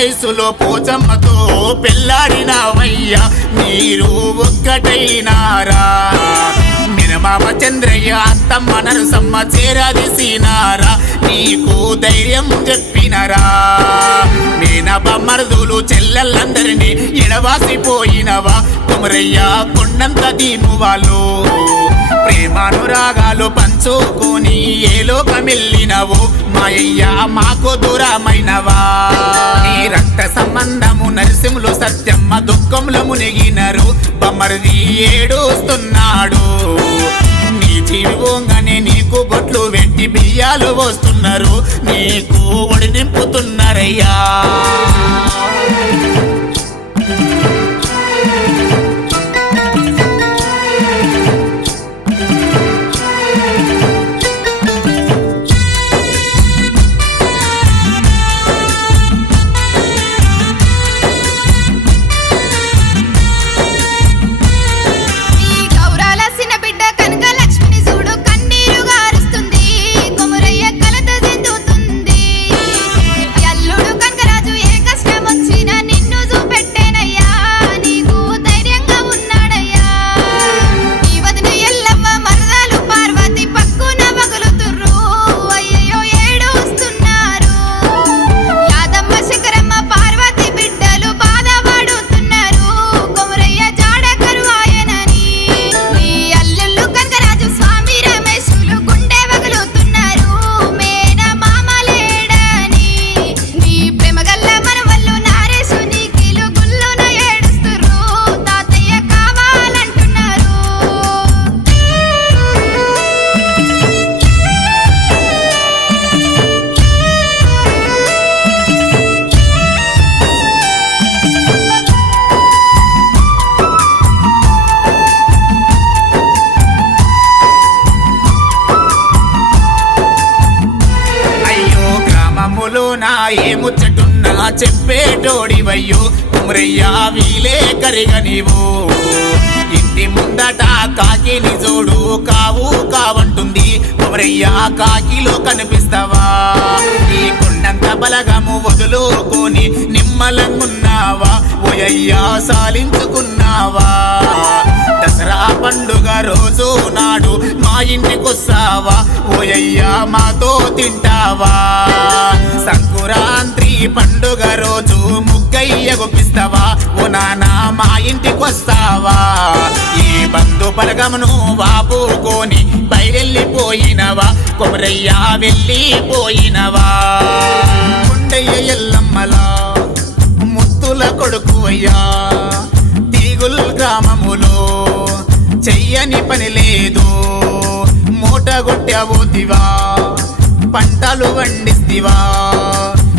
వయసులో పోచమ్మతో పెళ్ళాడినావయ్యా. మీరు ఒక్కటైనారా? మినమామ చంద్రయ్య అత్తమ్మ నరసమ్మ చేరాదిసినారా నీకు ధైర్యం చెప్పినరా? నేనబ మరుదులు చెల్లెళ్ళందరినీ ఎడవాసిపోయినవా కుమరయ్య కొండంత దీము వాళ్ళు ప్రేమానురాగాలు పంచుకొని ఏ లోకమెళ్ళినవు? మాయయ్య మాకు దూరమైనవా? బ్రహ్మాండము నరసింహులు సత్యమ్మ దుఃఖంలో మునిగినరు బమ్మరిది ఏడుస్తున్నాడు. నీ జీవంగానే నీకు బొట్లు వెంటి బియ్యాలు వస్తున్నారు నీకు ఒడి నింపుతున్నారయ్యా. నా ఏ ముచ్చటున్నా చెప్పేటోడివయ్యో. కుమరయ్యా వీలే కరిగ నీవు. ఇంటి ముందట కాకిని చూడు కావు కావంటుంది. కుమరయ్యా కాకిలో కనిపిస్తావా? ఈ కొండంత బలగము వదులుకొని నిమ్మలంగున్నావా ఓయ్యా సాలించుకున్నావా? దసరా పండుగ రోజు నా ఇంటికొస్తావా? ఓయయ్యా మాతో తింటావా? సంకురాంత్రి పండుగ రోజు ముగ్గయ్య గుప్పిస్తావా? ఓ నానా మా ఇంటికొస్తావా? ఈ బంధు పలగమును వాపుకొని బయలెళ్ళిపోయినవా? కొమరయ్యా వెళ్ళిపోయినవా? కొండయ్య ఎల్లమ్మలా ముత్తుల కొడుకు అయ్యా. తీగుల్ గ్రామములో చెయ్యని పని లేదు. మూట పంటలు వండిస్తివా?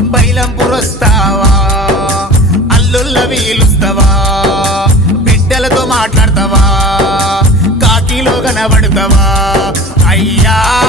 బైలం పురస్తావా? అల్లుల్ల వీలుస్తావా? బిడ్డలతో మాట్లాడతావా? కాకిలో కనబడతావా? అయ్యా!